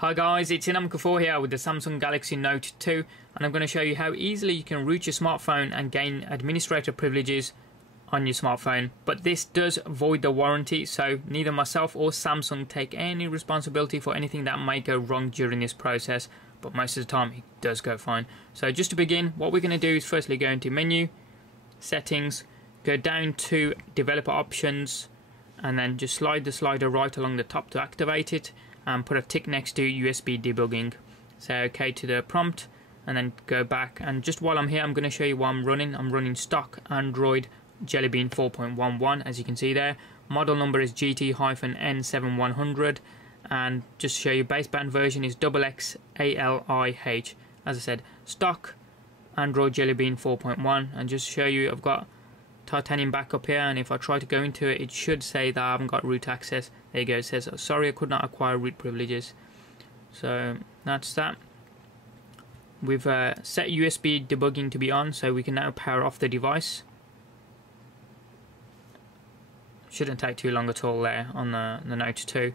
Hi guys, it's Inam Kafoor here with the Samsung Galaxy Note 2, and I'm going to show you how easily you can root your smartphone and gain administrator privileges on your smartphone. But this does void the warranty, so neither myself or Samsung take any responsibility for anything that might go wrong during this process, but most of the time it does go fine. So just to begin, what we're going to do is firstly go into Menu, Settings, go down to Developer Options, and then just slide the slider right along the top to activate it, and put a tick next to USB debugging. Say OK to the prompt, and then go back. And just while I'm here, I'm going to show you what I'm running. I'm running stock Android Jelly Bean 4.11, as you can see there. Model number is GT-N7100, and just to show you, baseband version is XXALIH. As I said, stock Android Jelly Bean 4.1, and just to show you, I've got titanium backup here, and if I try to go into it, it should say that I haven't got root access. There you go, it says sorry, I could not acquire root privileges. So that's that. We've set USB debugging to be on, so we can now power off the device. Shouldn't take too long at all there on the Note 2,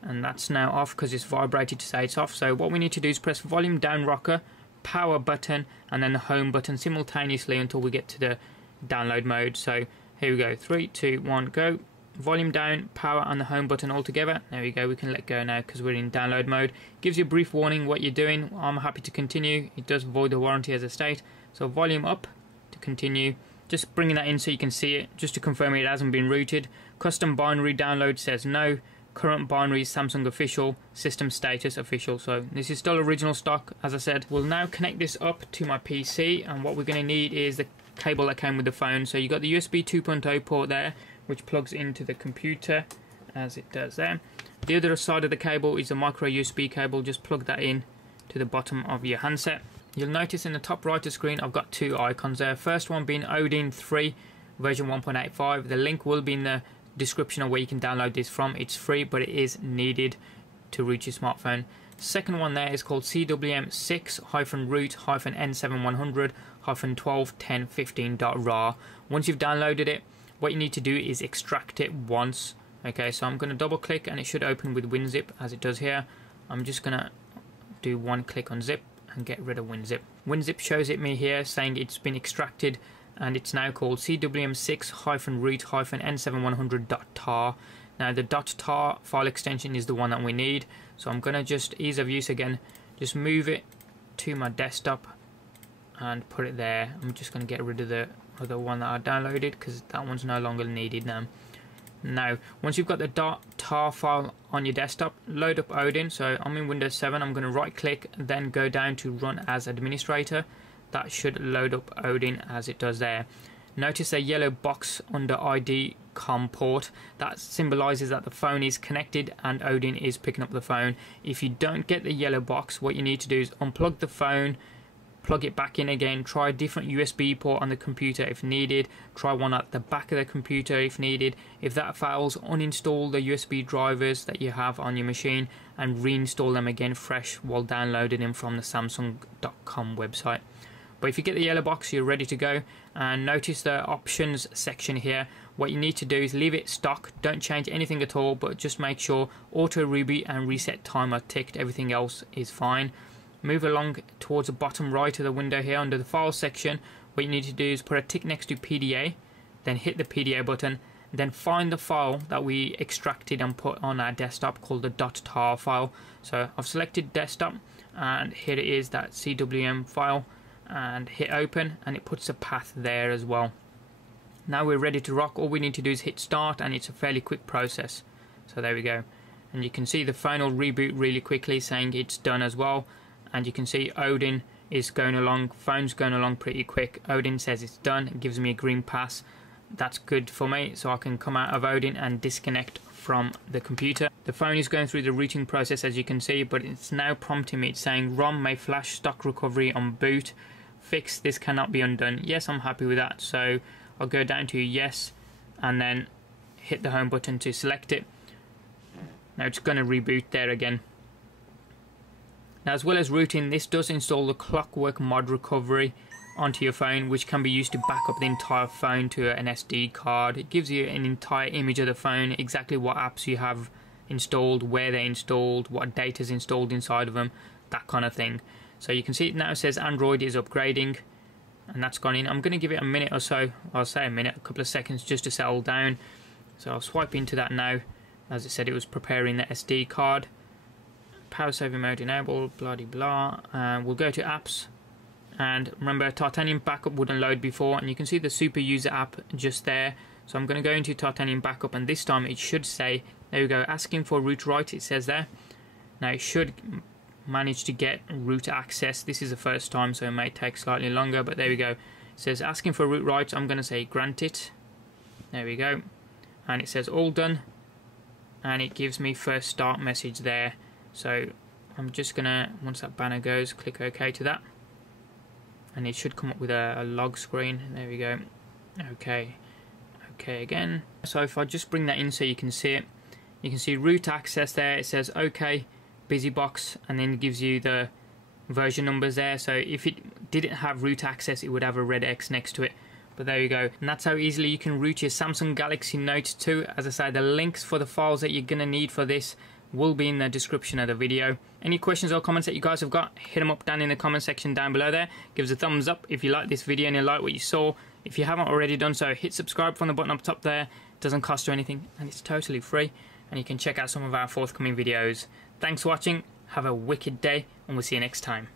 and that's now off because it's vibrated to say it's off. So what we need to do is press volume down rocker, power button, and then the home button simultaneously until we get to the download mode. So here we go, 3, 2, 1, go. Volume down, power, and the home button all together. There we go, we can let go now because we're in download mode. Gives you a brief warning what you're doing. I'm happy to continue. It does void the warranty as I state. So volume up to continue. Just bringing that in so you can see it, just to confirm it hasn't been rooted. Custom binary download says no. Current binary is Samsung official. System status official. So this is still original stock, as I said. We'll now connect this up to my PC, and what we're going to need is the cable that came with the phone. So you got the USB 2.0 port there, which plugs into the computer, as it does there. The other side of the cable is a micro USB cable. Just plug that in to the bottom of your handset. You'll notice in the top right of the screen I've got two icons there. First one being Odin 3 version 1.85. The link will be in the description of where you can download this from. It's free, but it is needed to root your smartphone. Second one there is called CWM6-root-N7100-121015.RAR. Once you've downloaded it, what you need to do is extract it once. Okay, so I'm going to double click and it should open with WinZip as it does here. I'm just going to do one click on zip and get rid of WinZip. WinZip shows it me here saying it's been extracted, and it's now called CWM6-root-N7100.tar. Now the .tar file extension is the one that we need, so I'm going to just, ease of use again, just move it to my desktop and put it there. I'm just going to get rid of the other one that I downloaded because that one's no longer needed now. Now, once you've got the .tar file on your desktop, load up Odin. So I'm in Windows 7, I'm going to right click, then go down to Run as Administrator. That should load up Odin as it does there. Notice a yellow box under ID COM port. That symbolizes that the phone is connected and Odin is picking up the phone. If you don't get the yellow box, what you need to do is unplug the phone, plug it back in again, try a different USB port on the computer if needed, try one at the back of the computer if needed. If that fails, uninstall the USB drivers that you have on your machine and reinstall them again fresh while downloading them from the Samsung.com website. But if you get the yellow box, you're ready to go. And notice the options section here. What you need to do is leave it stock, don't change anything at all, but just make sure auto reboot and reset time are ticked. Everything else is fine. Move along towards the bottom right of the window here under the file section. What you need to do is put a tick next to PDA, then hit the PDA button, then find the file that we extracted and put on our desktop called the .tar file. So I've selected desktop, and here it is, that CWM file, and hit open, and it puts a path there as well. Now we're ready to rock. All we need to do is hit start, and it's a fairly quick process. So there we go, and you can see the phone will reboot really quickly saying it's done as well. And you can see Odin is going along, phone's going along pretty quick. Odin says it's done, it gives me a green pass. That's good for me, so I can come out of Odin and disconnect from the computer. The phone is going through the rooting process, as you can see, but it's now prompting me. It's saying ROM may flash stock recovery on boot. Fix, this cannot be undone. Yes, I'm happy with that, so I'll go down to yes and then hit the home button to select it. Now it's going to reboot there again. Now, as well as rooting, this does install the Clockwork mod recovery onto your phone, which can be used to back up the entire phone to an SD card. It gives you an entire image of the phone, exactly what apps you have installed, where they're installed, what data is installed inside of them, that kind of thing. So you can see it now says Android is upgrading, and that's gone in. I'm going to give it a minute or so. I'll say a minute, a couple of seconds just to settle down. So I'll swipe into that now. As I said, it was preparing the SD card. Power saving mode enabled, blah de blah. We'll go to apps. And remember, Titanium Backup wouldn't load before, and you can see the Super User app just there. So I'm going to go into Titanium Backup, and this time it should say, there we go, asking for root right, it says there. Now it should manage to get root access. This is the first time, so it may take slightly longer, but there we go. It says asking for root right. I'm going to say grant it. There we go. And it says all done, and it gives me first start message there. So I'm just going to, once that banner goes, click OK to that. And it should come up with a log screen. There we go. Okay. OK again. So if I just bring that in so you can see it, you can see root access there. It says OK, BusyBox, and then it gives you the version numbers there. So if it didn't have root access, it would have a red X next to it. But there you go. And that's how easily you can root your Samsung Galaxy Note 2. As I say, the links for the files that you're going to need for this will be in the description of the video. Any questions or comments that you guys have got, hit them up down in the comment section down below there. Give us a thumbs up if you like this video and you like what you saw. If you haven't already done so, hit subscribe from the button up top there. It doesn't cost you anything and it's totally free. And you can check out some of our forthcoming videos. Thanks for watching, have a wicked day, and we'll see you next time.